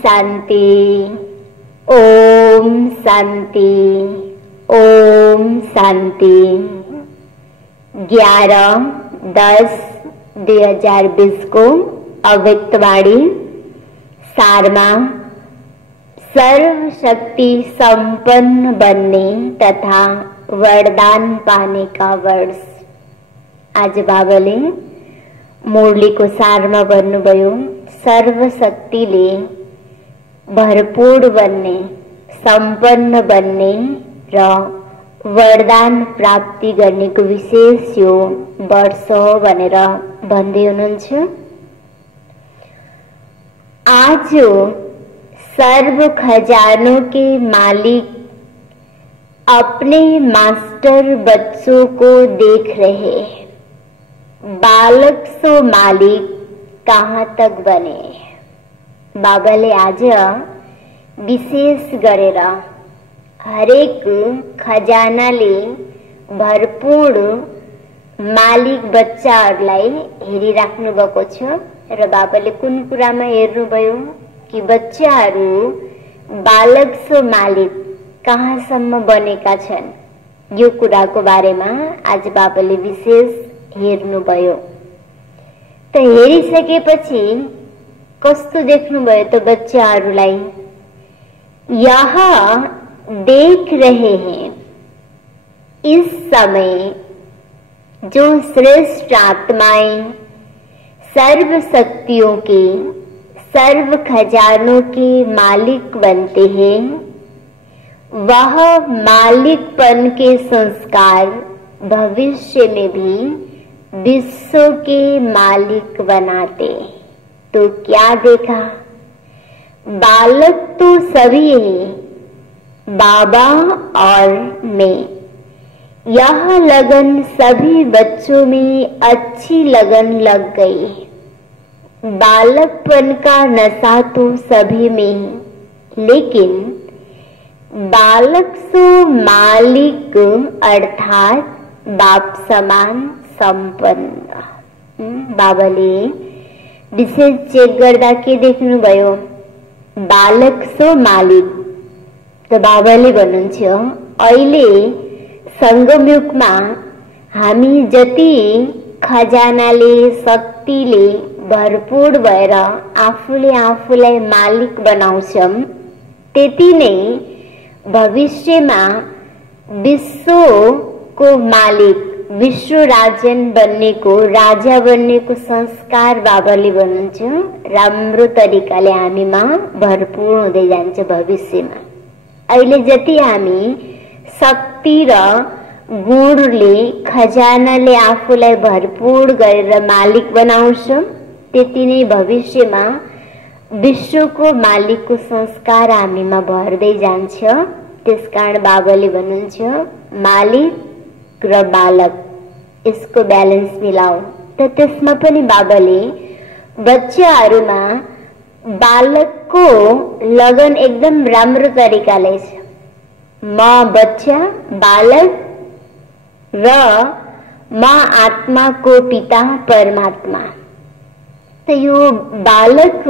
शांति, ओम शांति, ओम शांति। 11/10/2020 को अव्यक्तवाणी सारमा सर्व शक्ति संपन्न बनने तथा वरदान पाने का वर्ष। आज बाबाले मुरली को सारमा भन्नुभयो, सर्व शक्तिले भरपूर बन्ने, संपन्न बन्ने र वरदान प्राप्ति गर्नेको विशेष यो वर्ष हो भनेर भन्दै हुनुहुन्छ। आज सर्व खजानों के मालिक अपने मास्टर बच्चों को देख रहे। बालक सो मालिक कहाँ तक बने। बाबाले आज विशेष गरेर हरेक खजानाले भरपूर मालिक बच्चाहरूलाई हेरिराख्नु भएको छ र बाबाले कुन कुरामा हेर्नुभयो कि बच्चाहरू बालक सो मालिक कहाँसम्म बनेका छन्। यो कुराको बारेमा आज बाबाले विशेष हेर्नुभयो। त हेरिसकेपछि कस्तो देख्नुभयो त बच्चाहरूलाई? यहाँ देख रहे हैं इस समय जो श्रेष्ठ आत्माएं सर्व शक्तियों के, सर्व खजानों के मालिक बनते हैं, वह मालिकपन के संस्कार भविष्य में भी विश्व के मालिक बनाते। तो क्या देखा? बालक तो सभी हैं, बाबा और मैं। यह लगन सभी बच्चों में अच्छी लगन लग गई। बालकपन का नशा तो सभी में है, लेकिन बालक सो मालिक अर्थात बाप समान संपन्न। बाबाले विशेष चेक गर्दा के देख्नुभयो? बालक सो मालिक। त बाबाले भन्नुहुन्छ अहिले संगमयुगमा हामी जति खजानाले, शक्तिले भरपूर भएर आफूले आफूलाई मालिक बनाउँछौं, त्यति नै भविष्यमा विश्वको मालिक, विश्व राजन बन्नेको, राजा बन्नेको संस्कार बाबाले भन्नुहुन्छ राम्रो तरिकाले हामीमा भरपूर हुँदै जान्छ भविष्यमा। अहिले जति हामी शक्ति र गुणले, खजानाले आफूलाई भरपूर गरेर मालिक बनाउँछौं, त्यति नै भविष्यमा विश्वको मालिकको संस्कार हामीमा भर्दै जान्छ। त्यसकारण बाबाले भन्नुहुन्छ मालिक र बालक, यसको ब्यालेन्स मिलाऊ। त त्यसमा पनि बाबाले बच्चाहरूमा बालकको लगन एकदम राम्रो तरिकाले छ। म बच्चा, बालक र म आत्माको पिता परमात्मा। त यो बालक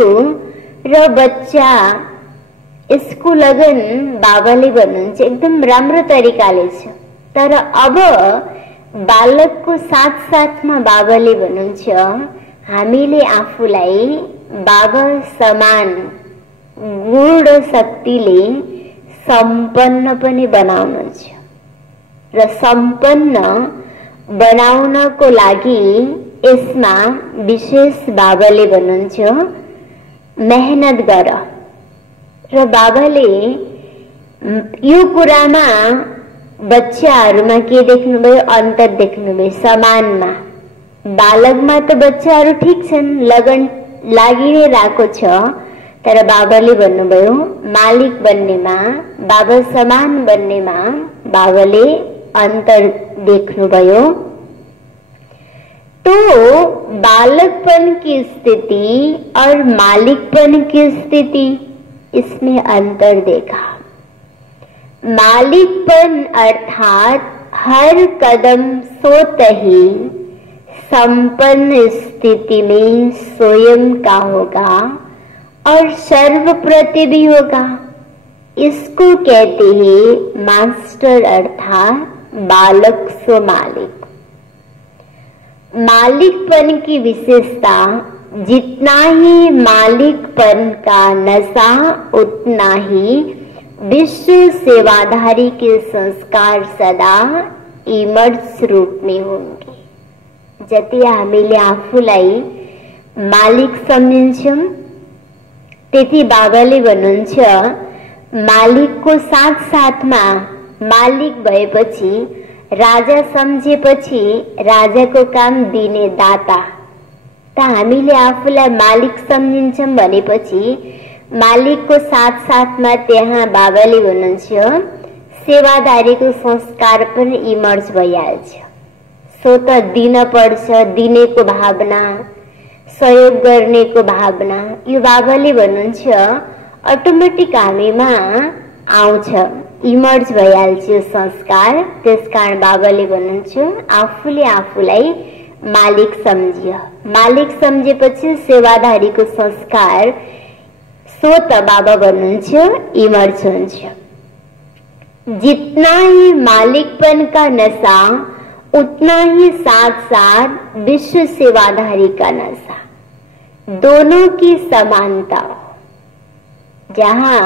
र बच्चा, यसको लगन बाबाले भन्नुहुन्छ एकदम राम्रो तरिकाले छ। तर अब बालकको साथ साथमा बाबाले भन्नुहुन्छ हामीले आफूलाई बाबा समान गुण र शक्तिले सम्पन्न पनि बनाउनुहुन्छ र सम्पन्न बनाउनको लागि यसमा विशेष बाबाले भन्नुहुन्छ मेहनत गर। र बाबाले यो कुरामा बच्चाहरूमा के देख्नुभयो? अन्तर देख्नुभयो समानमा। बालकमा त बच्चाहरू ठिक छन्, लगन लागि नै रहेको छ, तर बाबाले भन्नुभयो मालिक बन्नेमा, बाबा समान बन्नेमा बाबाले अंतर देखनुभयो। तो बालकपन की स्थिति और मालिकपन की स्थिति, इसमें अंतर देखा। मालिकपन अर्थात हर कदम सोते ही संपन्न स्थिति में स्वयं का होगा और सर्व प्रति भी होगा। इसको कहते हैं मास्टर अर्थात बालक सो मालिक। मालिकपन की विशेषता, जितना ही मालिकपन का नशा उतना ही विश्व सेवाधारी के संस्कार सदा इमर्स रूप में होंगे। जति हामीले आफूलाई मालिक सम्झिन्छौं, त्यति बाबाले भन्नुहुन्छ मालिकको साथ साथमा मालिक भएपछि, राजा सम्झेपछि राजाको काम दिने दाता। त हामीले आफूलाई मालिक सम्झिन्छौं भनेपछि मालिकको साथ साथमा त्यहाँ बाबाले भन्नुहुन्छ सेवादारीको संस्कार पनि इमर्ज भइहाल्छ। सो त दिन पर्छ, दिनेको भावना, सहयोग गर्नेको भावना, यो बाबाले भन्नुहुन्छ अटोमेटिक हामीमा आउँछ, इमर्ज भइहाल्छ यो संस्कार। त्यसकारण बाबाले भन्नुहुन्छ आफूले आफूलाई मालिक सम्झियो। मालिक सम्झेपछि सेवाधारीको संस्कार सो त बाबा भन्नुहुन्छ इमर्ज हुन्छ। जितना ही मालिकपन का नशा उतना ही साथ साथ विश्व सेवाधारी का नशा, दोनों की समानता। जहाँ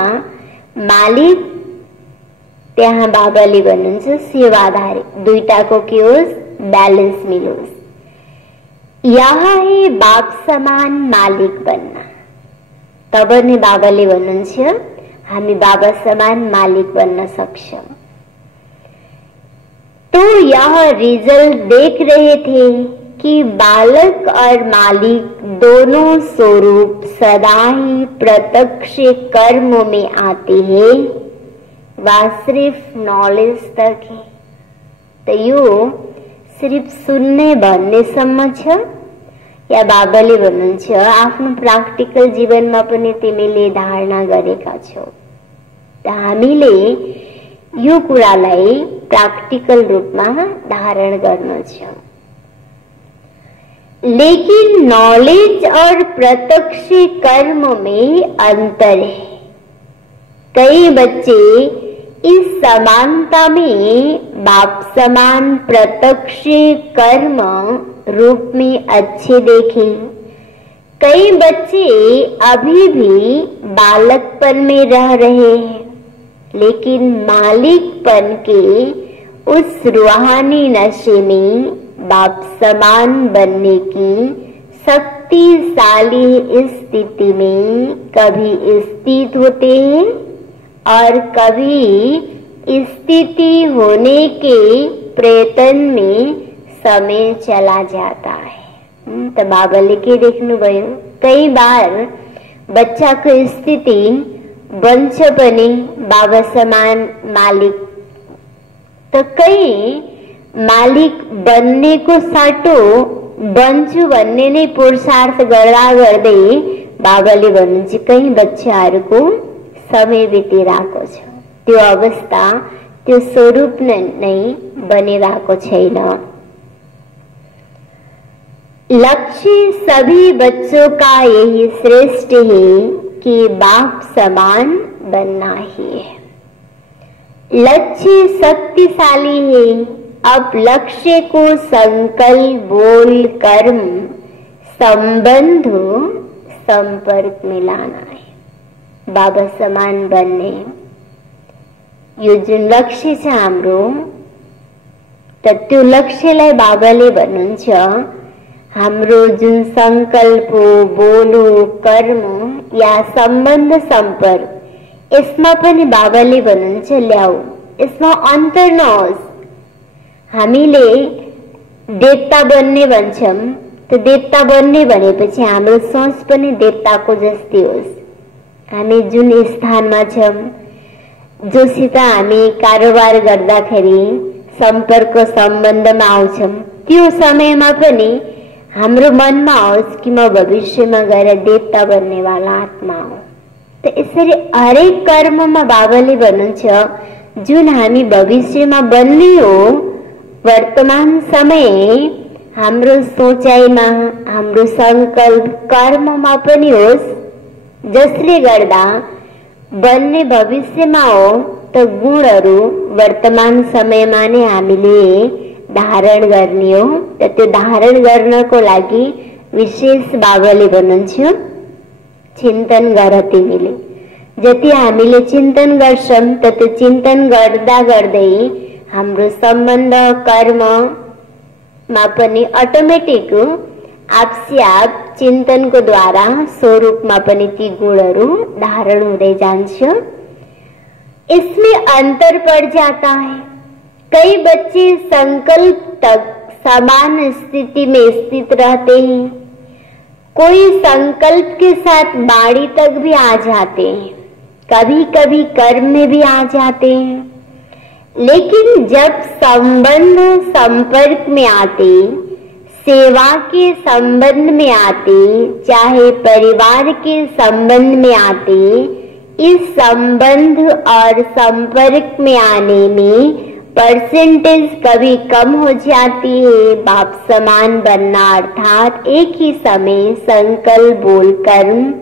मालिक त्यहाँ बाबाले भन्नुहुन्छ सेवाधारी, दुईटाको के होस् ब्यालेन्स मिलोस्। यह है बाप समान मालिक बन्न। तब नै बाबाले भन्नुहुन्छ हामी बाबा समान मालिक बन्न सक्छौं। तो यह रिजल्ट देख रहे थे कि बालक और मालिक दोनों स्वरूप सदा ही प्रत्यक्ष कर्म में आते हैं, वह सिर्फ नॉलेज तक है। तो यो सिर्फ सुन्ने भन्नेसम्म छ, या बाबाले भन्नुहुन्छ आफ्नो प्राक्टिकल जीवनमा पनि तिमीले धारणा गरेका छौ। त हामीले यो कुरालाई प्राक्टिकल रूपमा धारण गर्नु छ। लेकिन नॉलेज और प्रत्यक्ष कर्म में अंतर है। कई बच्चे इस समानता में बाप समान प्रत्यक्ष कर्म रूप में अच्छे देखे। कई बच्चे अभी भी बालकपन में रह रहे हैं, लेकिन मालिकपन के उस रूहानी नशे में बाप समान बनने की शक्तिशाली स्थिति में कभी स्थित होते हैं और कभी स्थिति होने के प्रयत्न में समय चला जाता है। तो बाबाले के देख्नु भयो, कई बार बच्चा को स्थिति बन्छ पनि बाबा समान मालिक, तो कई मालिक बन्ने को साटो बन्छु भन्ने नै पुरुषार्थ गर्दा गर्दै बाबाले भन्नुहुन्छ कई बच्चाहरूको समय बितिरहेको छ, त्यो अवस्था त्यो स्वरूप नै बनिरहेको छैन। लक्ष्य सभी बच्चों का यही श्रेष्ठ है कि बाप समान बनना ही है। लक्ष्य शक्तिशाली है। अब लक्ष्य को संकल्प, बोल, कर्म, संबंध, संपर्क में लाना है बाबा समान बन्ने। यो जुन लक्ष्य छ हाम्रो, त त्यो लक्ष्यलाई बाबाले भन्नुहुन्छ हाम्रो जुन संकल्प हो, बोल हो, कर्म या सम्बन्ध, सम्पर्क, यसमा पनि बाबाले भन्नुहुन्छ ल्याऊ, यसमा अन्तर नहोस्। हामीले देवता बन्ने भन्छौं, त देवता बन्ने भनेपछि हाम्रो सोच पनि देवताको जस्तै होस्। हामी जुन स्थानमा छौं, जोसित हामी कारोबार गर्दाखेरि सम्पर्क सम्बन्धमा आउँछौं, त्यो समयमा पनि हाम्रो मनमा होस् कि म भविष्यमा गएर देवता बन्नेवाला आत्मा हो। त यसरी हरेक कर्ममा बाबाले भन्नुहुन्छ जुन हामी भविष्यमा बन्ने हो, वर्तमान समय हाम्रो सोचाइमा, हाम्रो संकल्प, कर्ममा पनि होस् जसले गर्दा बन्ने भविष्यमा हो त गुणहरू वर्तमान समयमा नै हामीले धारण गर्ने हो। र त्यो धारण गर्नको लागि विशेष बाबाले भन्नुहुन्छ चिन्तन गर तिमीले। जति हामीले चिन्तन गर्छौं त त्यो चिन्तन गर्दा गर्दै हाम्रो सम्बन्ध कर्ममा पनि अटोमेटिक आपसी आप चिन्तनको द्वारा स्वरूपमा पनि ती गुणहरू धारण हुँदै जान्छ। इसमें अंतर पड़ जाता है। कई बच्चे संकल्प तक समान स्थिति में स्थित रहते हैं, कोई संकल्प के साथ बाड़ी तक भी आ जाते हैं, कभी कभी कर्म में भी आ जाते हैं। लेकिन जब संबंध संपर्क में आते, सेवा के संबंध में आते, चाहे परिवार के संबंध में आते, इस संबंध और संपर्क में आने में परसेंटेज कभी कम हो जाती है। बाप समान बनना अर्थात एक ही समय संकल्प बोल कर्म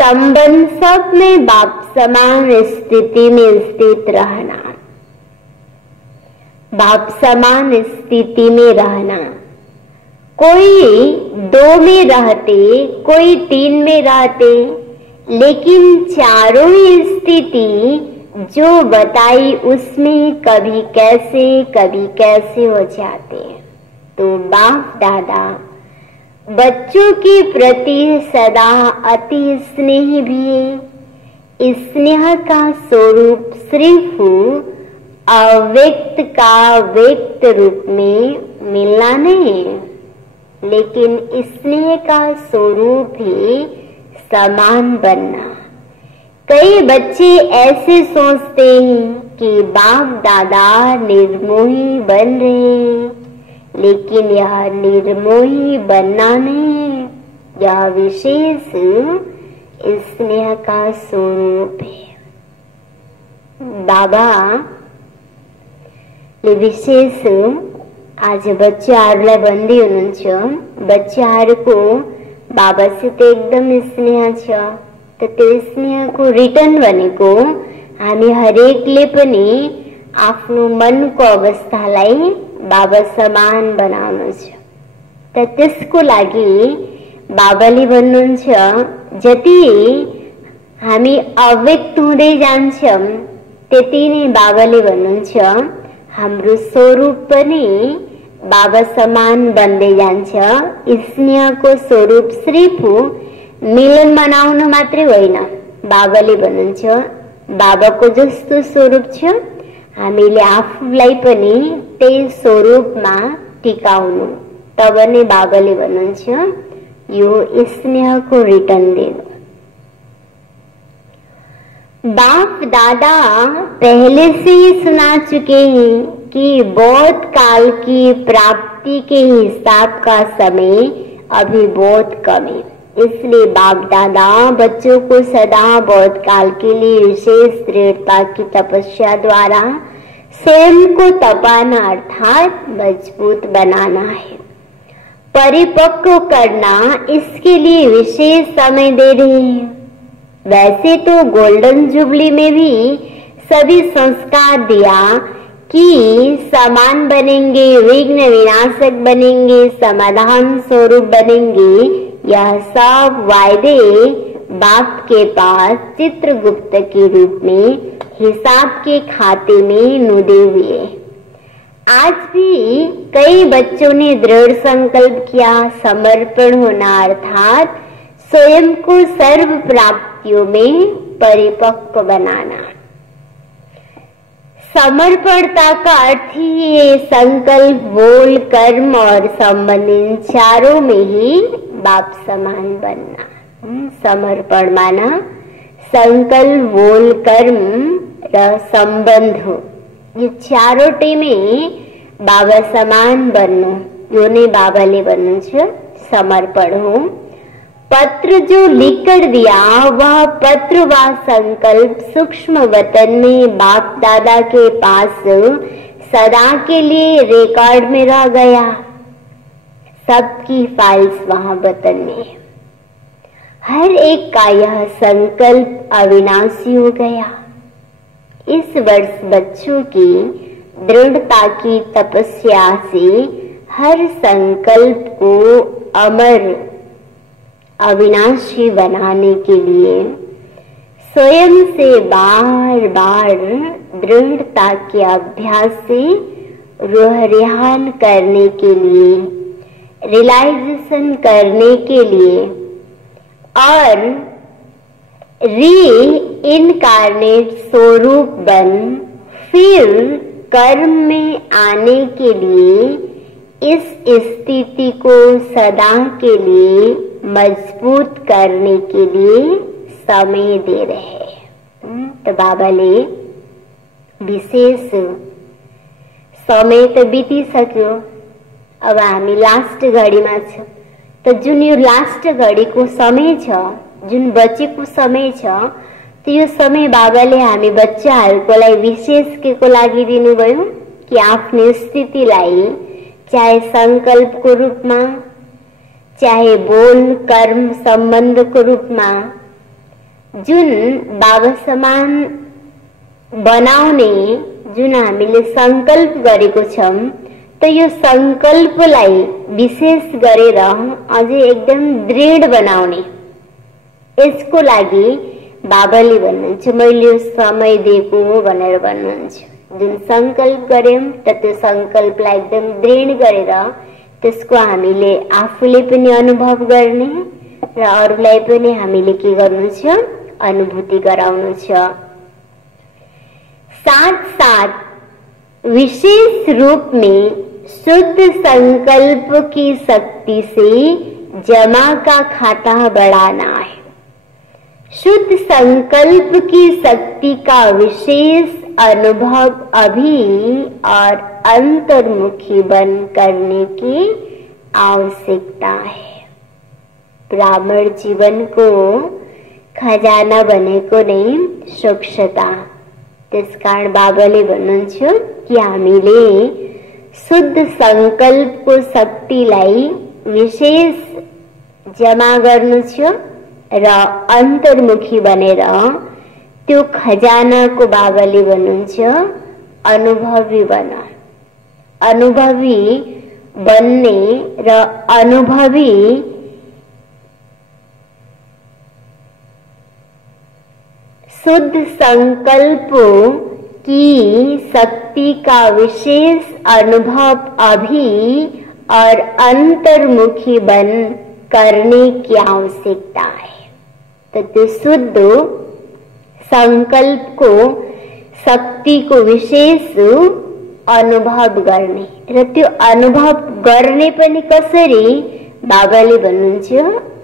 संबंध सब में बाप समान स्थिति में स्थित रहना, बाप समान स्थिति में रहना। कोई 2 में रहते, कोई 3 में रहते, लेकिन चारों ही स्थिति जो बताई उसमें कभी कैसे हो जाते हैं। तो बाप दादा बच्चों के प्रति सदा अति स्नेही भी है। स्नेह का स्वरूप सिर्फ अव्यक्त का व्यक्त रूप में मिलना नहीं है, लेकिन स्नेह का स्वरूप ही समान बनना। कई बच्चे ऐसे सोचते हैं कि बाप दादा निर्मोही बन रहे हैं, लेकिन यह निर्मोही बनना नहीं, यह विशेष स्नेह का स्वरूप है। बाबा विशेष आज बच्चाहरूलाई भन्दै हुनुहुन्छ, बच्चाहरूको बाबासित एकदम स्नेह छ। त त्यो स्नेहको रिटर्न भनेको हामी हरेकले पनि आफ्नो मनको अवस्थालाई बाबा समान बनाउनु छ। त त्यसको लागि बाबाले भन्नुहुन्छ जति हामी अव्यक्त हुँदै जान्छौं त्यति नै बाबाले भन्नुहुन्छ हाम्रो स्वरूप पनि बाबा समान बन्दै जान्छ। स्नेहको स्वरूप सिर्फ मिलन मनाउनु मात्रै होइन, बाबाले भन्नुहुन्छ बाबाको जस्तो स्वरूप छ हामीले आफूलाई पनि त्यही स्वरूपमा टिकाउनु। तब नै बाबाले भन्नुहुन्छ यो स्नेहको रिटर्न दिनु। बाप दादा पहले से ही सुना चुके हैं कि बहुत काल की प्राप्ति के हिसाब का समय अभी बहुत कम है। इसलिए बाप दादा बच्चों को सदा बहुत काल के लिए विशेष दृढ़ता की तपस्या द्वारा स्वयं को तपाना अर्थात मजबूत बनाना है, परिपक्व करना, इसके लिए विशेष समय दे रहे हैं। वैसे तो गोल्डन जुबली में भी सभी संस्कार दिया कि समान बनेंगे, विघ्न विनाशक बनेंगे, समाधान स्वरूप बनेंगे। यह सब वायदे बाप के पास चित्रगुप्त के रूप में हिसाब के खाते में नुदे हुए। आज भी कई बच्चों ने दृढ़ संकल्प किया समर्पण होना अर्थात स्वयं को सर्व प्राप्तियों में परिपक्व बनाना। समर्पणता का अर्थ ही है संकल्प बोल कर्म और संबंध इन चारों में ही बाप समान बनना। समर्पण माना संकल्प बोल कर्म र संबंध हो, ये चारोटी में बाबा समान बन्नु, यो नै बाबाले भन्नुहुन्छ समर्पण हो। पत्र जो लिखकर दिया वह पत्र व संकल्प सूक्ष्म वतन में बाप दादा के पास सदा के लिए रिकॉर्ड में रह गया। सबकी फाइल्स वहां वतन में। हर एक का यह संकल्प अविनाशी हो गया। इस वर्ष बच्चों की दृढ़ता की तपस्या से हर संकल्प को अमर अविनाशी बनाने के लिए स्वयं से बार बार दृढ़ता के अभ्यास से रोहरिहान करने के लिए, रियलाइजेशन करने के लिए और री इनकारनेट स्वरूप बन फिर कर्म में आने के लिए इस स्थिति को सदा के लिए मजबूत करने के लिए समय दे रहे हैं। तो बाबा ले विशेष समय तो बीती सक्यो, अब हामी लास्ट घडीमा छ। तो जुन यो लास्ट घडीको समय छ, जुन बचेको समय छ, तो यो समय बाबाले हामी बच्चाहरूको लागि विशेष के को लागि दिनुभयो कि आफ्नो स्थितिलाई चाहे संकल्पको रूपमा, चाहे बोल कर्म सम्बन्धको रूपमा जुन बाबा समान बनाउने जुन हामीले संकल्प गरेको छौं, तो यो संकल्पलाई विशेष गरेर अझै एकदम दृढ बनाउने, यसको लागि बाबाले भन्नुहुन्छ मैले यो समय दिएको हो भनेर भन्नुहुन्छ। जुन संकल्प गर्यौं त त्यो संकल्पलाई एकदम दृढ गरेर त्यसको हामीले आफूले पनि अनुभव गर्ने र अरूलाई पनि हामीले के गर्नु छ, अनुभूति गराउनु छ। साथ साथ विशेष रूप में शुद्ध संकल्प की शक्ति से जमा का खाता बढ़ाना है। शुद्ध संकल्प की शक्ति का विशेष अनुभव अभी और अंतर्मुखी बन करने की आवश्यकता है। ब्राह्मण जीवन को खजाना बनेको नै स्वच्छता। त्यसकारण बाबाले भन्नुहुन्छ कि हामीले शुद्ध संकल्प को शक्तिलाई विशेष जमा गर्नु छ र अन्तर्मुखी बनेर त्यो खजाना को बाबाले भन्नुहुन्छ अनुभवी बन। अनुभवी बन्ने र अनुभवी शुद्ध संकल्प की शक्ति का विशेष अनुभव अभी और अंतर्मुखी बन करने की आवश्यकता है। तो शुद्ध संकल्प को शक्ति को विशेष अनुभव गर्ने र त्यो अनुभव गर्ने पनि कसरी बाबाले भन्नुहुन्छ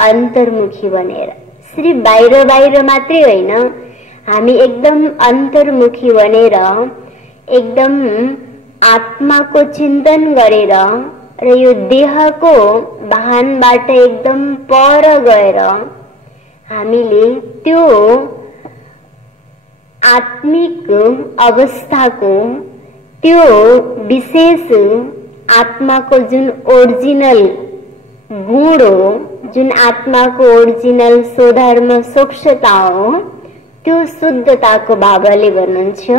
अन्तर्मुखी बनेर। सिर्फ बाहिर बाहिर मात्रै होइन, हामी एकदम अन्तर्मुखी बनेर एकदम आत्मा को चिन्तन गरेर र यो देह को भानबाट एकदम पर गएर हामीले त्यो आत्मिक अवस्था को त्यो विशेष आत्मा को जुन ओरिजिनल गुण हो, जुन आत्मा को ओरिजिनल स्वधर्म स्वच्छता हो, त्यो शुद्धता को बाबाले भन्नुहुन्छ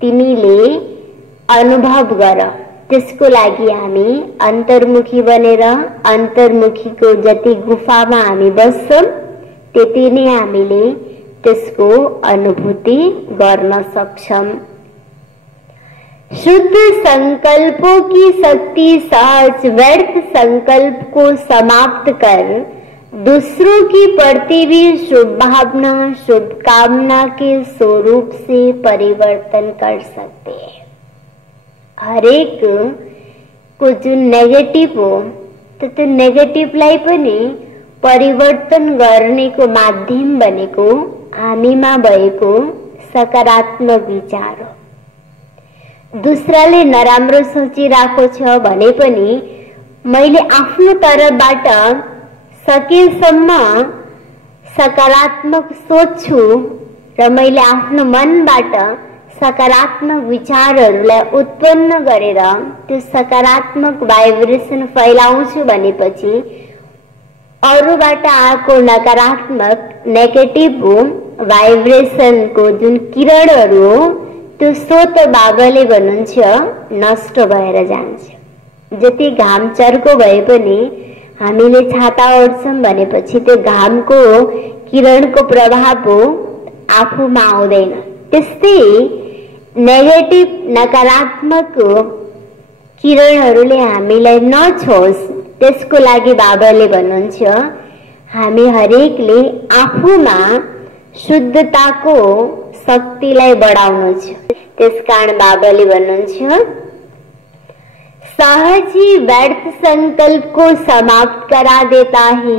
तिमीले अनुभव गर। त्यसको लागि हामी अन्तर्मुखी बनेर अन्तर्मुखी को जति गुफामा हामी बस्छौं त्यति नै हामीले त्यसको अनुभूति गर्न सक्छौं। शुद्ध संकल्पों की शक्ति सहज व्यर्थ संकल्प को समाप्त कर दूसरों की प्रति भी शुभ भावना शुभकामना के स्वरूप से परिवर्तन कर सकते हैं। हरेक को जो नेगेटिव हो तो नेगेटिभलाई पनि परिवर्तन गर्ने को माध्यम बनेको हामीमा भएको सकारात्मक विचार हो। दूसराले नराम्रो सोचिरहेको छ भने पनि मैले आफ्नो तर्फबाट सकेसम्म सकारात्मक सोच्छु र मैले आफ्नो मनबाट सकारात्मक विचारहरूलाई उत्पन्न गरेर त्यो सकारात्मक भाइब्रेसन फैलाउँछु भनेपछि अरूबाट आएको नकारात्मक नेगेटिभ भाइब्रेसनको जुन किरणहरू हो त्यो स्वत बाबाले भन्नुहुन्छ नष्ट भएर जान्छ। जति घाम चर्को भए पनि हामीले छाता ओढ्छौं भनेपछि त्यो घामको किरणको प्रभाव हो आफूमा आउँदैन। त्यस्तै नेगेटिभ नकारात्मक किरणहरूले हामीलाई नछोस् त्यसको लागि बाबाले भन्नुहुन्छ हामी हरेकले आफूमा शुद्धताको शक्तिलाई बढाउनु छ। त्यसकारण बाबाले भन्नुहुन्छ सहज ही व्यर्थ संकल्प को समाप्त करा देता है।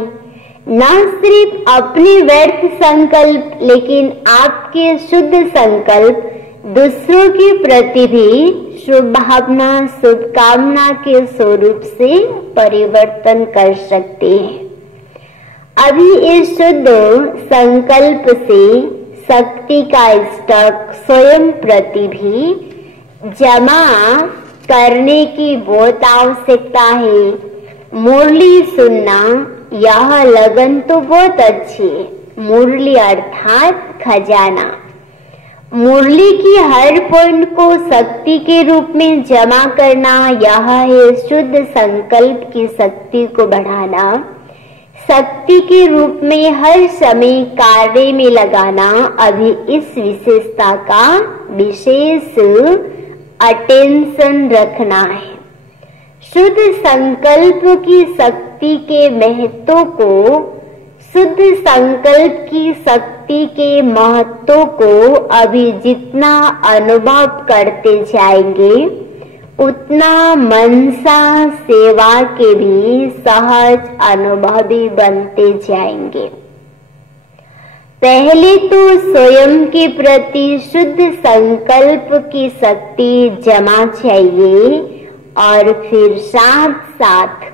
न सिर्फ अपने व्यर्थ संकल्प लेकिन आपके शुद्ध संकल्प दूसरों के प्रति भी शुभ भावना शुभकामना के स्वरूप से परिवर्तन कर सकते हैं। अभी इस शुद्ध संकल्प से शक्ति का स्टॉक स्वयं प्रति भी जमा करने की बहुत आवश्यकता है। मुरली सुनना यह लगन तो बहुत अच्छी है। मुरली अर्थात खजाना। मुरली की हर पॉइंट को शक्ति के रूप में जमा करना यह है शुद्ध संकल्प की शक्ति को बढ़ाना। शक्ति के रूप में हर समय कार्य में लगाना अभी इस विशेषता का विशेष अटेंशन रखना है। शुद्ध संकल्प की शक्ति के महत्व को शुद्ध संकल्प की शक्ति के महत्व को अभी जितना अनुभव करते जाएंगे उतना मनसा सेवा के भी सहज अनुभवी बनते जाएंगे। पहले तो स्वयं के प्रति शुद्ध संकल्प की शक्ति जमा चाहिए और फिर साथ साथ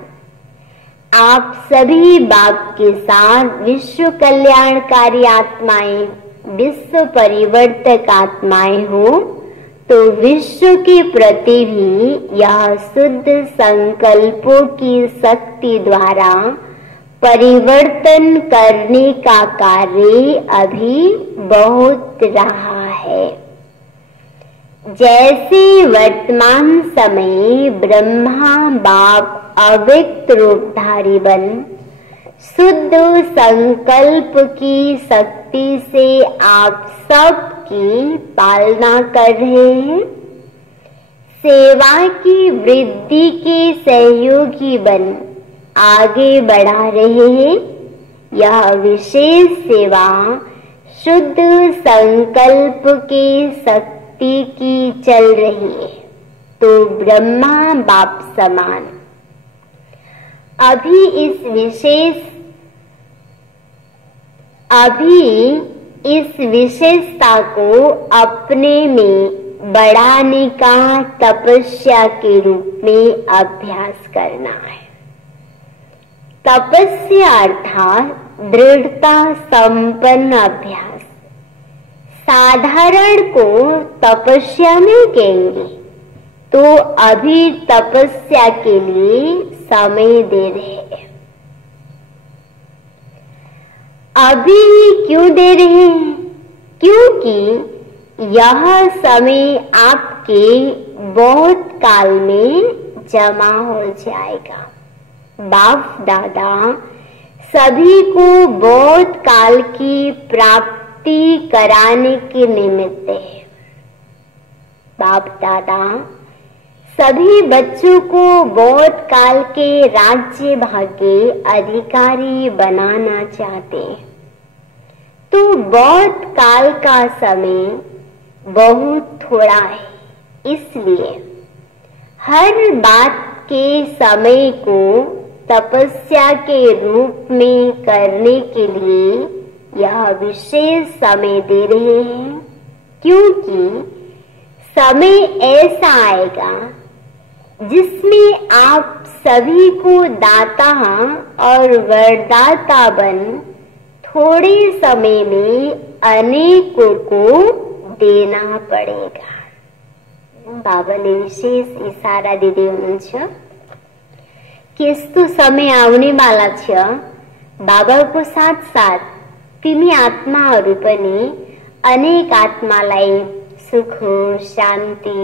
आप सभी बाप के साथ विश्व कल्याणकारी आत्माएं, विश्व परिवर्तक आत्माएं हो तो विश्व के प्रति भी यह शुद्ध संकल्पों की शक्ति द्वारा परिवर्तन करने का कार्य अभी बहुत रहा है। जैसे वर्तमान समय ब्रह्मा बाप अव्यक्त रूपधारी बन शुद्ध संकल्प की शक्ति से आप सबकी पालना कर रहे हैं। सेवा की वृद्धि के सहयोगी बन आगे बढ़ा रहे हैं। यह विशेष सेवा शुद्ध संकल्प के शक्ति की चल रही है तो ब्रह्मा बाप समान अभी इस विशेषता को अपने में बढ़ाने का तपस्या के रूप में अभ्यास करना है। तपस्या अर्थात दृढ़ता संपन्न अभ्यास। साधारण को तपस्या नहीं कहेंगे तो अभी तपस्या के लिए समय दे रहे हैं। अभी ही क्यों दे रहे हैं? क्योंकि यह समय आपके बहुत काल में जमा हो जाएगा। बाप दादा सभी को बहुत काल की प्राप्ति कराने के निमित्त है। बाप दादा सभी बच्चों को बहुत काल के राज्य भाग्य अधिकारी बनाना चाहते हैं तो बहुत काल का समय बहुत थोड़ा है। इसलिए हर बात के समय को तपस्या के रूप में करने के लिए यह विशेष समय दे रहे हैं क्योंकि समय ऐसा आएगा जिसमें आप सभी को दाता और वरदाता बन थोड़े समय में अनेकों को देना पड़ेगा। बाबाले विशेष इशारा दिँदै हुनुहुन्छ कि यस्तो समय आउने वाला छ बाबाको साथ साथ तिमी आत्माहरू पनि अनेक आत्मालाई सुख, शान्ति,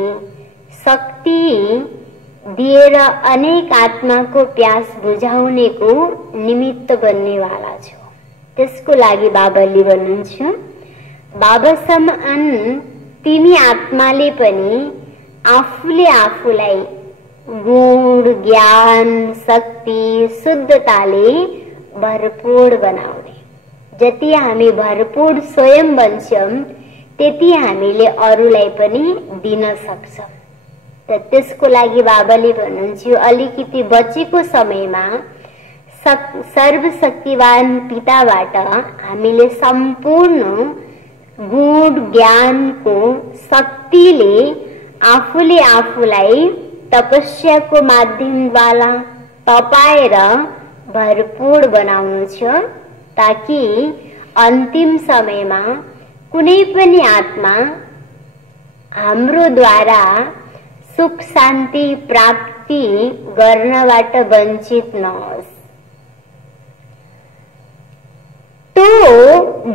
शक्ति दिएर अनेक आत्माको प्यास बुझाउनेको निमित्त बन्नेवाला छौ। त्यसको लागि बाबाले भन्नुहुन्छ, बाबा समान तिमी आत्माले पनि आफूले आफूलाई गुण, ज्ञान, शक्ति, शुद्धताले भरपूर बनाउने। जति हामी भरपूर स्वयं बन्छौं त्यति हामीले अरूलाई पनि दिन सक्छौं। त त्यसको लागि बाबाले भन्नुहुन्छ, अलिकति बचेको समयमा सर्वशक्तिवान पिताबाट हामीले सम्पूर्ण गुण, ज्ञानको शक्तिले आफूले आफूलाई तपस्याको माध्यमद्वारा तपाएर भरपूर बनाउनु छ, ताकि अन्तिम समयमा कुनै पनि आत्मा हाम्रो द्वारा सुख शान्ति प्राप्ति गर्नबाट वञ्चित नहोस्। तो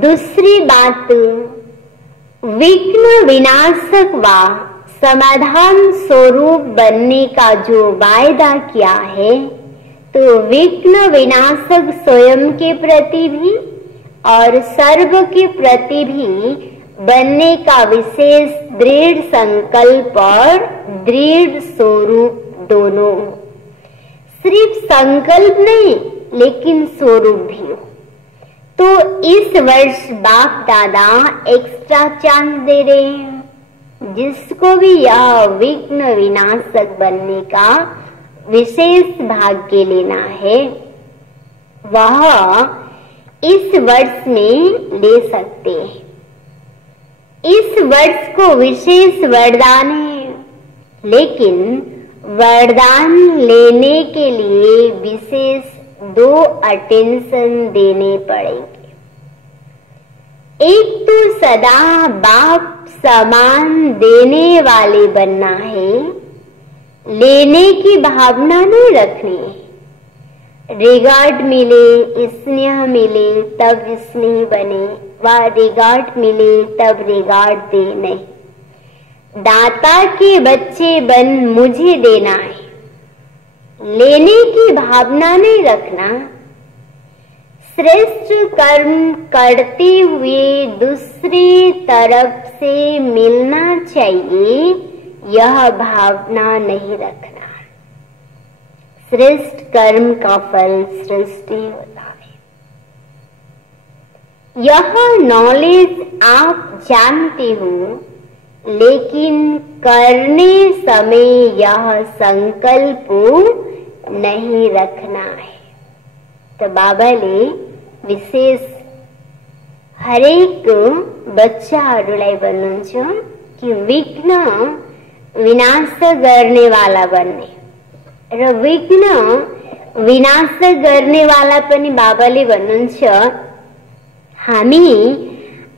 दूसरी बात, विघ्न विनाशक व समाधान स्वरूप बनने का जो वायदा किया है, तो विघ्न विनाशक स्वयं के प्रति भी और सर्व के प्रति भी बनने का विशेष दृढ़ संकल्प और दृढ़ स्वरूप दोनों। सिर्फ संकल्प नहीं लेकिन स्वरूप भी हो। तो इस वर्ष बाप दादा एक्स्ट्रा चांस दे रहे हैं, जिसको भी यह विघ्न विनाशक बनने का विशेष भाग्य लेना है, वह इस वर्ष में ले सकते हैं। इस वर्ष को विशेष वरदान है, लेकिन वरदान लेने के लिए विशेष 2 अटेंशन देने पड़ेंगे। एक तो सदा बाप समान देने वाले बनना है, लेने की भावना नहीं रखनी है। रिगार्ड मिले, स्नेह मिले तब स्नेह बने, व रिगार्ड मिले तब रिगार्ड दे नहीं। दाता के बच्चे बन मुझे देना है, लेने की भावना नहीं रखना। श्रेष्ठ कर्म करते हुए दूसरी तरफ से मिलना चाहिए, यह भावना नहीं रखना। श्रेष्ठ कर्म का फल श्रेष्ठ ही होता है। यह नॉलेज आप जानते हो, लेकिन करने समय यह संकल्प नहीं रखना है। तो बाबा ने विशेष हरेक बच्चाहरूलाई भन्नुहुन्छ कि विघ्न विनाश गर्ने वाला बन्ने र विघ्न विनाश गर्ने वाला पनि बाबाले भन्नुहुन्छ, हामी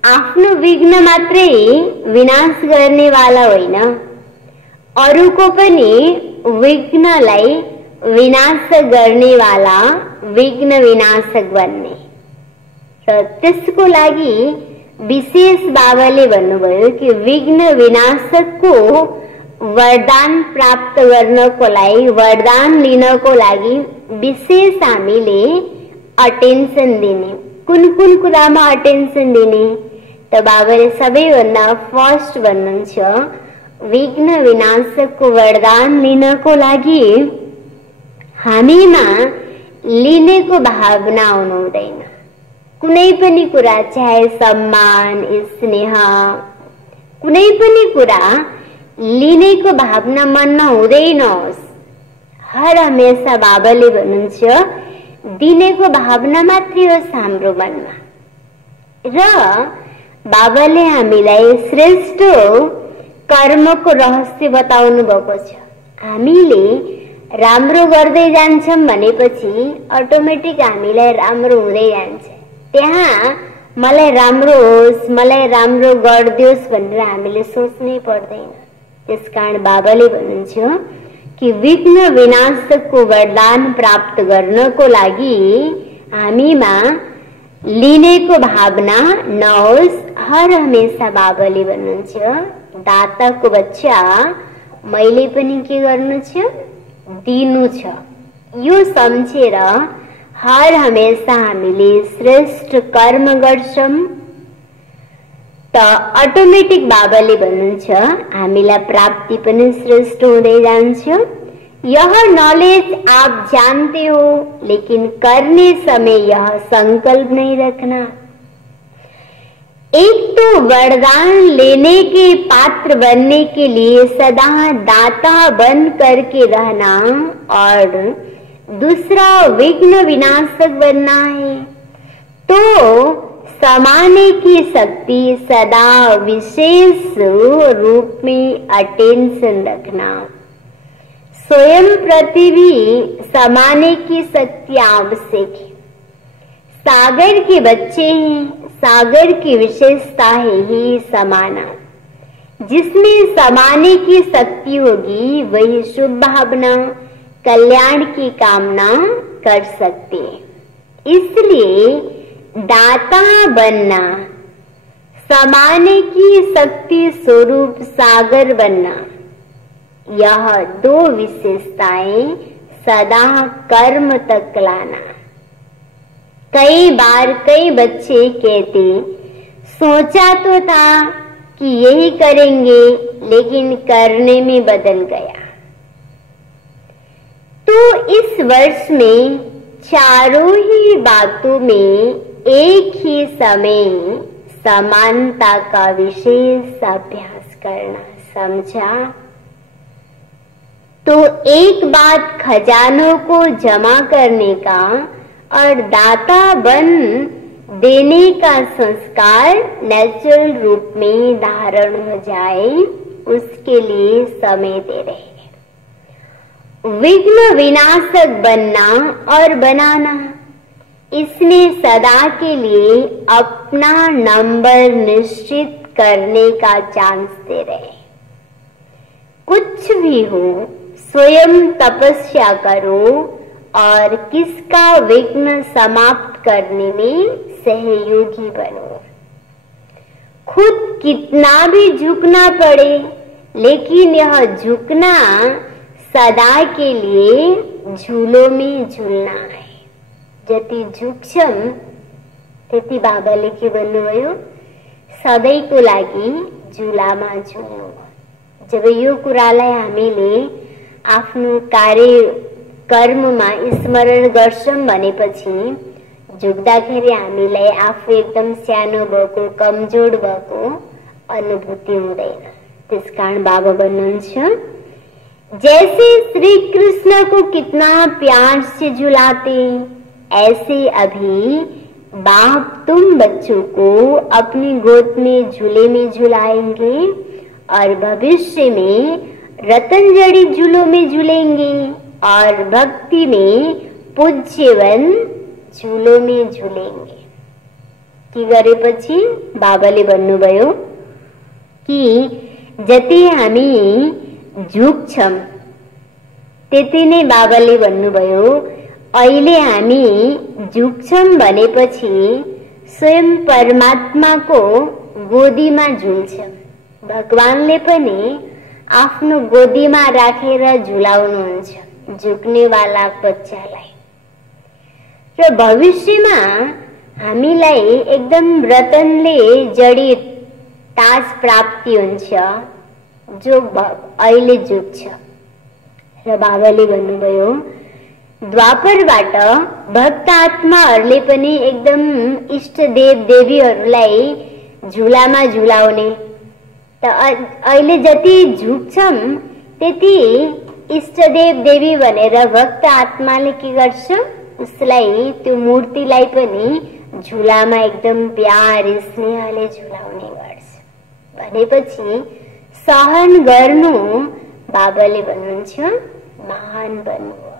आफ्नो विघ्न मात्रै विनाश गर्ने वाला होइन, अरूको पनि विघ्नलाई विनाश गर्ने वाला विघ्न विनाशक बन्ने। र त्यसको लागि विशेष बाबाले भन्नुभयो कि विघ्न विनाशकको वरदान प्राप्त गर्नको लागि, वरदान लिनको लागि विशेष हामीले अटेन्सन दिने। कुन कुन कुरामा अटेन्सन दिने? त बाबाले सबैभन्दा फर्स्ट भन्नुहुन्छ, विघ्न विनाशकको वरदान लिनको लागि हामीमा लिनेको भावना आउनु हुँदैन। कुनै पनि कुरा, चाहे सम्मान, स्नेह, कुनै पनि कुरा लिनेको भावना मनमा हुँदैन होस्। हर हमेशा बाबाले भन्नुहुन्छ, दिनेको भावना मात्रै होस् हाम्रो मनमा। र बाबाले हामीलाई श्रेष्ठ कर्मको रहस्य बताउनु भएको छ। हामीले राम्रो गर्दै जान्छौं भनेपछि अटोमेटिक हामीलाई राम्रो हुँदै जान्छ। त्यहाँ मलाई राम्रो होस्, मलाई राम्रो गरिदियोस् भनेर हामीले सोच्नै पर्दैन। त्यसकारण बाबाले भन्नुहुन्छ कि विघ्न विनाशको वरदान प्राप्त गर्नको लागि हामीमा लिनेको भावना नहोस्। हर हमेशा बाबाले भन्नुहुन्छ, दाताको बच्चा मैले पनि के गर्नु छ, दिनु छ। यो सम्झेर हर हमेशा हामीले श्रेष्ठ कर्म गर्छौं त अटोमेटिक बाबाले भन्नुहुन्छ हामीलाई प्राप्ति पनि श्रेष्ठ हुँदै जान्छ। यह नॉलेज आप जानते हो, लेकिन करने समय यह संकल्प नहीं रखना। एक तो वरदान लेने के पात्र बनने के लिए सदा दाता बन करके रहना, और दूसरा विघ्न विनाशक बनना है। तो समाने की शक्ति सदा विशेष रूप में अटेंशन रखना। स्वयं प्रति भी समाने की शक्ति आवश्यक है। सागर के बच्चे हैं, सागर की विशेषता है ही समाना। जिसमें समाने की शक्ति होगी वही शुभ भावना, कल्याण की कामना कर सकते हैं। इसलिए दाता बनना, समाने की शक्ति स्वरूप सागर बनना, यह दो विशेषताएं सदा कर्म तक लाना। कई बार कई बच्चे कहते, सोचा तो था कि यही करेंगे, लेकिन करने में बदल गया। तो इस वर्ष में चारों ही बातों में एक ही समय समानता का विशेष अभ्यास करना, समझा? तो एक बात खजानों को जमा करने का और दाता बन देने का संस्कार नेचुरल रूप में धारण हो जाए, उसके लिए समय दे रहे। विघ्न विनाशक बनना और बनाना, इसमें सदा के लिए अपना नंबर निश्चित करने का चांस दे रहे। कुछ भी हो, स्वयं तपस्या करो और किसका विघ्न समाप्त करने में सहयोगी बनो। खुद कितना भी झुकना पड़े, लेकिन यह झुकना सदा के लिए झूलों में झूलना है। जति झुक्छम त्यति बाबाले के भन्नुभयो, सधैँको लागि झुलामा झुल्नु। जब यो कुरालाई हामीले आफ्नो कार्य कर्ममा स्मरण गर्छौं भनेपछि झुक्दाखेरि हामीलाई आफू एकदम सानो भएको, कमजोर भएको अनुभूति हुँदैन। त्यसकारण बाबा भन्नुहुन्छ, जैसे श्री कृष्ण को कितना प्यार से झुलाते, ऐसे अभी बाप तुम बच्चों को अपनी गोद में झूले में झुलाएंगे और भविष्य में रतनजड़ी झूलों में झूलेंगे और भक्ति में पूज्यवन झूलों में झूलेंगे। के गरेपछि बाबाले भन्नुभयो कि जति हामी झुक्छौं त्यति नै बाबाले भन्नुभयो, अहिले हामी झुक्छौं भनेपछि स्वयं परमात्माको गोदीमा झुल्छौं। भगवानले पनि आफ्नो गोदीमा राखेर झुलाउनुहुन्छ झुक्नेवाला बच्चालाई। र भविष्यमा हामीलाई एकदम रतनले जडित ताज प्राप्ति हुन्छ जो अहिले झुक्छ। र बाबाले भन्नुभयो, द्वापरबाट भक्त आत्माहरूले पनि एकदम इष्ट देव देवीहरूलाई झुलामा झुलाउने। त अहिले जति झुक्छौं त्यति इष्टदेव देवी भनेर भक्त आत्माले के गर्छ, उसलाई त्यो मूर्तिलाई पनि झुलामा एकदम प्यार स्नेहले झुलाउने गर्छ। भनेपछि सहन गर्नु, बाबाले भन्नुहुन्छ महान बन्नु हो।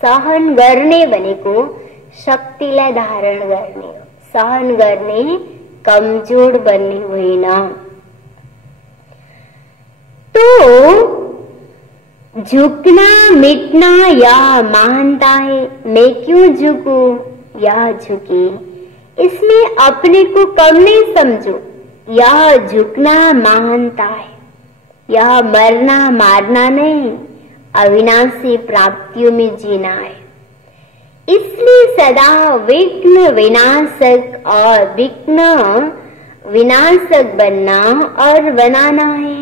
सहन गर्ने भनेको शक्तिलाई धारण गर्ने हो, सहन गर्ने कमजोर बन्ने होइन। तो झुकना मिटना यह महानता है। मैं क्यों झुकूं, यह झुके। इसमें अपने को कम नहीं समझो, यह झुकना महानता है। यह मरना मारना नहीं, अविनाशी प्राप्तियों में जीना है। इसलिए सदा विघ्न विनाशक और विघ्न विनाशक बनना और बनाना है।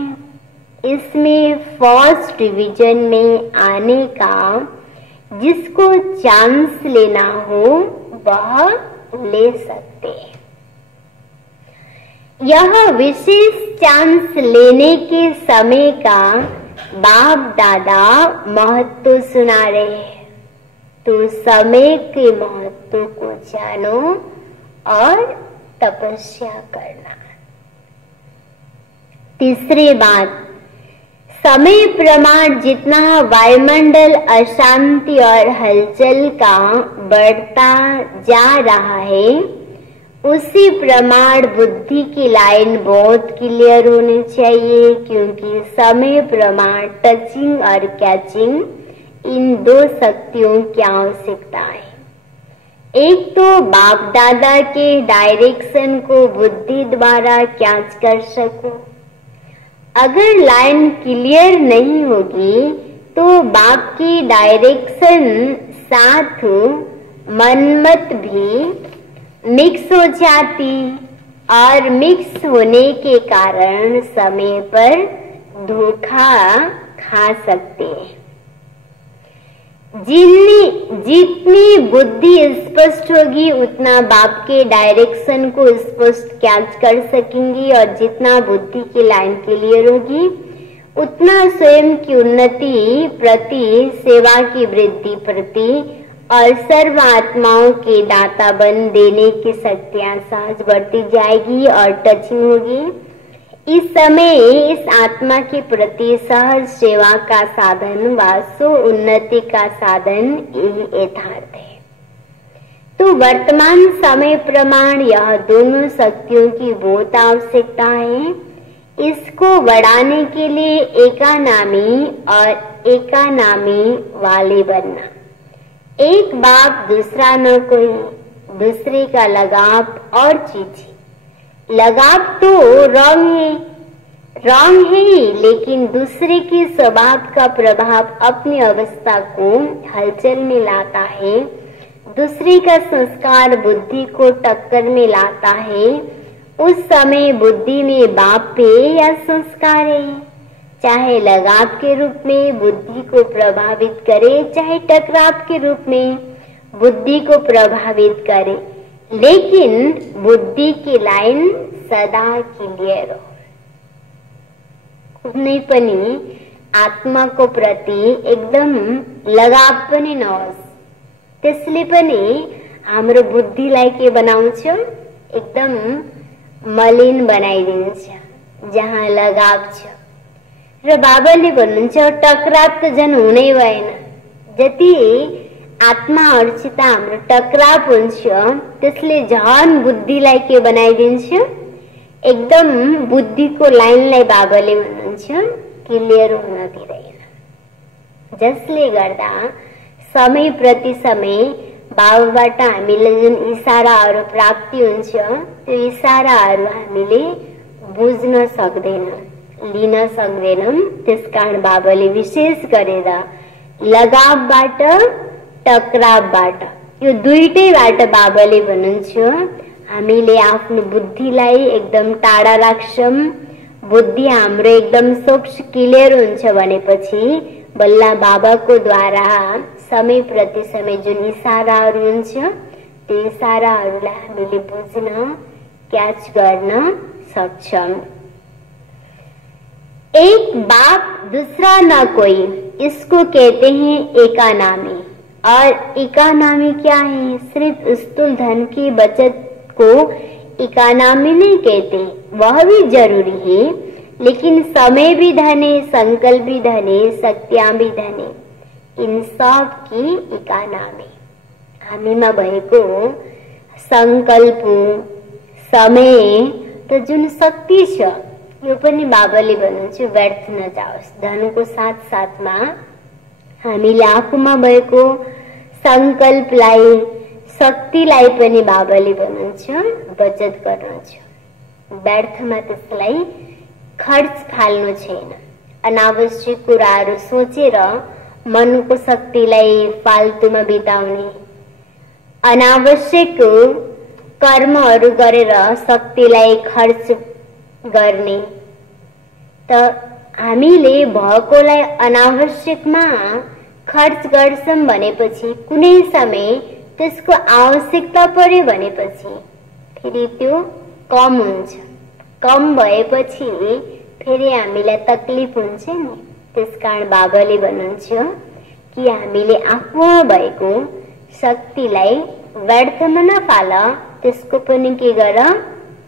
इसमें फर्स्ट डिवीजन में आने का जिसको चांस लेना हो वह ले सकते हैं। यह विशेष चांस लेने के समय का बाप दादा महत्व सुना रहे हैं। तो समय के महत्व को जानो और तपस्या करना। तीसरी बात, समय प्रमाण जितना वायुमंडल अशांति और हलचल का बढ़ता जा रहा है, उसी प्रमाण बुद्धि की लाइन बहुत क्लियर होनी चाहिए, क्योंकि समय प्रमाण टचिंग और कैचिंग इन दो शक्तियों की आवश्यकता है। एक तो बाप दादा के डायरेक्शन को बुद्धि द्वारा कैच कर सको। अगर लाइन क्लियर नहीं होगी तो बाप की डायरेक्शन साथ मनमत भी मिक्स हो जाती और मिक्स होने के कारण समय पर धोखा खा सकते हैं। जितनी बुद्धि स्पष्ट होगी उतना बाप के डायरेक्शन को स्पष्ट कैच कर सकेंगी, और जितना बुद्धि की लाइन क्लियर होगी उतना स्वयं की उन्नति प्रति, सेवा की वृद्धि प्रति और सर्व आत्माओं के दाता बन देने की शक्तियां सहज बढ़ती जाएगी और टचिंग होगी। इस समय इस आत्मा के प्रति सहज सेवा का साधन वास्तव उन्नति का साधन यही यथार्थ है। तो वर्तमान समय प्रमाण यह दोनों शक्तियों की बहुत आवश्यकता है। इसको बढ़ाने के लिए एकानामी और एकानामी वाले बनना। एक बाप दूसरा न कोई, दूसरे का लगाव और चीज। लगाव तो रॉन्ग है, लेकिन दूसरे के स्वभाव का प्रभाव अपनी अवस्था को हलचल में लाता है। दूसरे का संस्कार बुद्धि को टक्कर में लाता है। उस समय बुद्धि में बाप पे या संस्कार है, चाहे लगाव के रूप में बुद्धि को प्रभावित करे, चाहे टकराव के रूप में बुद्धि को प्रभावित करे, लेकिन बुद्धि की लाइन सदा क्लियर हो। कुनै पनि आत्मा को प्रति एकदम लगाव पनि नहोस्। त्यसले पनि हाम्रो बुद्धिलाई के बनाउँछ, एकदम मलिन बनाइदिन्छ जहाँ लगाव छ। र बाबाले भन्नुहुन्छ टकराव त झन् हुनै भएन। जति आत्मा अर्चित हाम्रो टकराव हुन्छ त्यसले झन् बुद्धिलाई के बनाइदिन्छ, एकदम बुद्धिको लाइनलाई बाबाले भन्नुहुन्छ क्लियर हुन दिँदैन। जसले गर्दा समय प्रति समय बाबाबाट हामीलाई जुन इशाराहरू प्राप्ति हुन्छ त्यो इशाराहरू हामीले बुझ्न सक्दैनौँ, लिन सक्दैनौँ। त्यसकारण बाबाले विशेष गरेर लगावबाट टकरावबाट यो दुईटैबाट बाबाले भन्नुहुन्छ हामीले आफ्नो बुद्धिलाई एकदम टाढा राख्छौं। बुद्धि हाम्रो एकदम सोच क्लियर हुन्छ भनेपछि बल्ल बाबाको द्वारा समय प्रति समय जुन इशाराहरू हुन्छ त्यो इशाराहरूलाई हामीले बुझ्न, क्याच गर्न सक्छौं। एक बाप दूसरा न कोई, इसको कहते हैं एकानामी। और इकानामी क्या है? सिर्फ स्थूल धन की बचत को इकानामी नहीं कहते, वह भी जरूरी है, लेकिन समय भी धन है, संकल्प भी धन है, शक्तियां भी धन है। इन सब की इकानामी हामीमा भएको संकल्प, समय त जुन शक्ति छ यो पनि बाबाले भन्नुहुन्छ व्यर्थ नजाओस्। धनको साथ साथमा हामीले आफूमा भएको संकल्पलाई, शक्तिलाई पनि बाबाले भन्नुहुन्छ बचत गर्नु छ, व्यर्थमा त्यसलाई खर्च फाल्नु छैन। अनावश्यक कुराहरू सोचेर मनको शक्तिलाई फाल्तुमा बिताउने, अनावश्यक कर्महरू गरेर शक्तिलाई खर्च गर्ने, त हामीले भएकोलाई अनावश्यकमा खर्च गर्छौं भनेपछि कुनै समय त्यसको आवश्यकता पर्यो भनेपछि फेरि त्यो कम हुन्छ, कम भएपछि फेरि हामीलाई तकलिफ हुन्छ नि। त्यसकारण बाबाले भन्नुहुन्छ कि हामीले आफूमा भएको शक्तिलाई व्यर्थमा नफाल, त्यसको पनि के गर,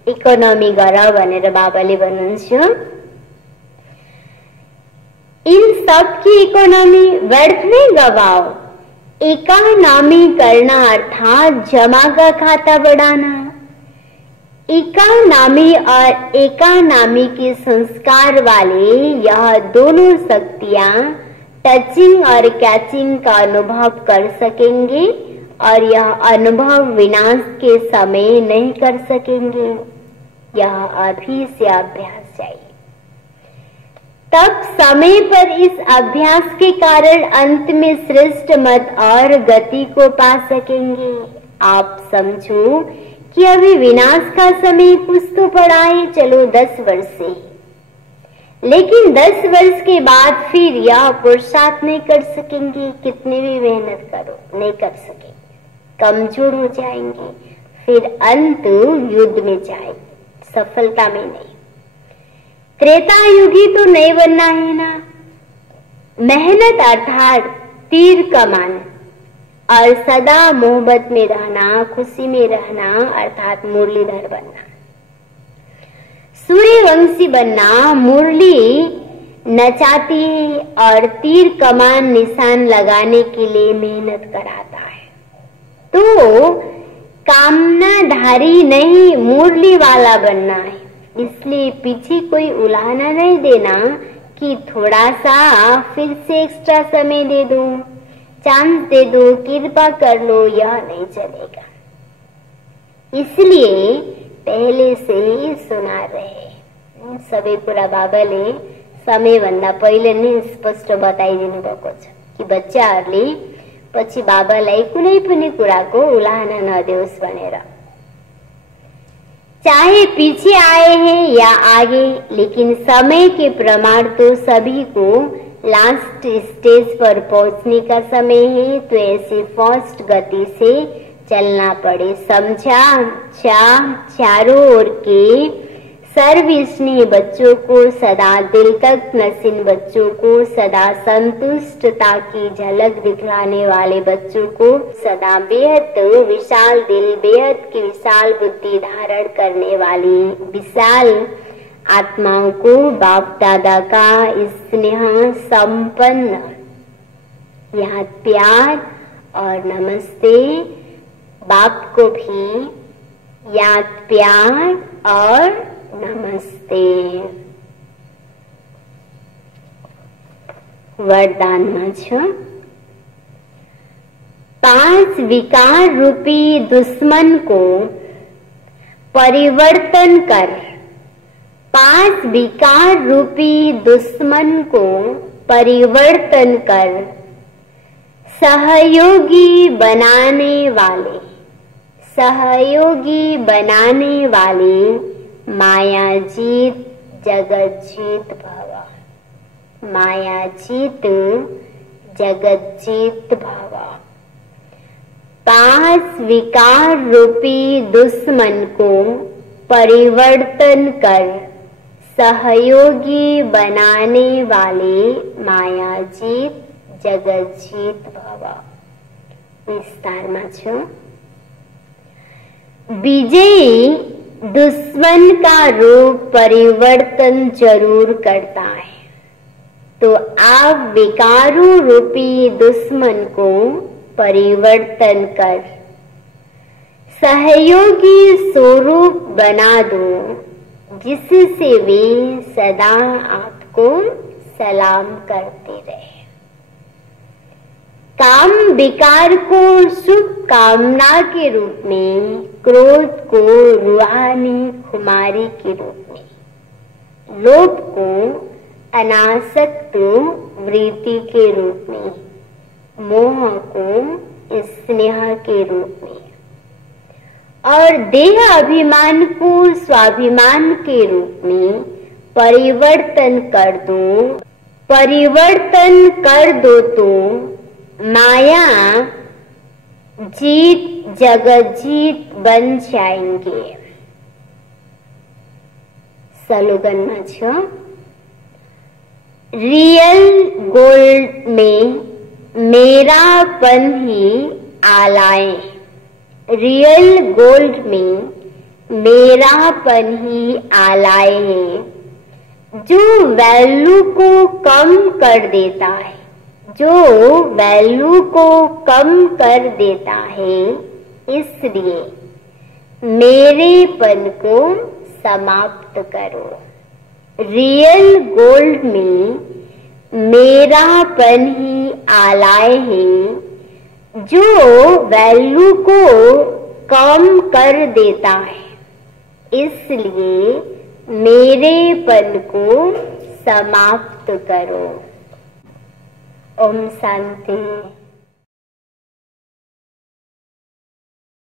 इकोनोमी गर भनेर बाबाले भन्नुहुन्छ। इन सब की इकोनॉमी व्यर्थ में गवाओ। इकोनॉमी करना अर्थात जमा का खाता बढ़ाना। इकोनॉमी और इकोनॉमी के संस्कार वाले यह दोनों शक्तियां टचिंग और कैचिंग का अनुभव कर सकेंगे और यह अनुभव विनाश के समय नहीं कर सकेंगे। यह अभी से अभ्यास चाहिए, तब समय पर इस अभ्यास के कारण अंत में श्रेष्ठ मत और गति को पा सकेंगे। आप समझो कि अभी विनाश का समय कुछ तो पड़ा है, चलो 10 वर्ष से, लेकिन 10 वर्ष के बाद फिर यह पुरुषार्थ नहीं कर सकेंगे, कितनी भी मेहनत करो नहीं कर सकेंगे, कमजोर हो जाएंगे, फिर अंत युद्ध में जाएंगे, सफलता में नहीं। त्रेता युगी तो नहीं बनना है ना। मेहनत अर्थात तीर कमान और सदा मोहब्बत में रहना, खुशी में रहना अर्थात मुरलीधर बनना। सूर्यवंशी बनना मुरली नचाती है और तीर कमान निशान लगाने के लिए मेहनत कराता है। तो कामनाधारी नहीं, मुरली वाला बनना है। इसलिए पीछे कोई उलाहना नहीं देना कि थोड़ा सा फिर से एक्स्ट्रा समय दे दो, चांस दे दो, कृपा कर लो, यह नहीं चलेगा। इसलिए पहले से ही सुना रहे सबै कुरा बाबाले समयभन्दा पहिले नै स्पष्ट बताइदिनु भएको छ कि बच्चाहरूले पछि बाबालाई कुनै पनि कुराको उलाहना नदेओस् भनेर। चाहे पीछे आए हैं या आगे, लेकिन समय के प्रमाण तो सभी को लास्ट स्टेज पर पहुंचने का समय है, तो ऐसे फास्ट गति से चलना पड़े। समझा? चारों ओर के सर्वस्नेही बच्चों को, सदा दिल तक नसीन बच्चों को, सदा संतुष्टता की झलक दिखलाने वाले बच्चों को, सदा बेहद विशाल दिल, बेहद की विशाल बुद्धि धारण करने वाली विशाल आत्माओं को बाप दादा का स्नेह संपन्न याद प्यार और नमस्ते। बाप को भी याद प्यार और नमस्ते। वरदान में छ 5 विकार रूपी दुश्मन को परिवर्तन कर। 5 विकार रूपी दुश्मन को परिवर्तन कर सहयोगी बनाने वाले, सहयोगी बनाने वाले मायाजीत जगज्जीत भव। मायाजीत जगज्जीत भव। 5 विकार रूपी दुश्मन को परिवर्तन कर सहयोगी बनाने वाले मायाजीत जगज्जीत भव। विस्तारमा छ। विजयी दुश्मन का रूप परिवर्तन जरूर करता है, तो आप विकारों रूपी दुश्मन को परिवर्तन कर सहयोगी स्वरूप बना दो, जिससे वे सदा आपको सलाम करते रहे। काम विकार को शुभ कामना के रूप में, क्रोध को रूहानी खुमारी के रूप में, लोभ को अनासक्त वृत्ति के रूप में, मोह को स्नेह के रूप में और देह अभिमान को स्वाभिमान के रूप में परिवर्तन कर दो। परिवर्तन कर दो तो माया जीत जगत जीत बन जाएंगे। स्लोगन में छ, रियल गोल्ड में मेरापन ही आलाए। रियल गोल्ड में मेरापन ही आलाए है, जो वैल्यू को कम कर देता है, जो वैल्यू को कम कर देता है। इसलिए मेरेपन को समाप्त करो। रियल गोल्ड में मेरापन ही आलाए है, जो वैल्यू को कम कर देता है। इसलिए मेरेपन को समाप्त करो। ओम शांति।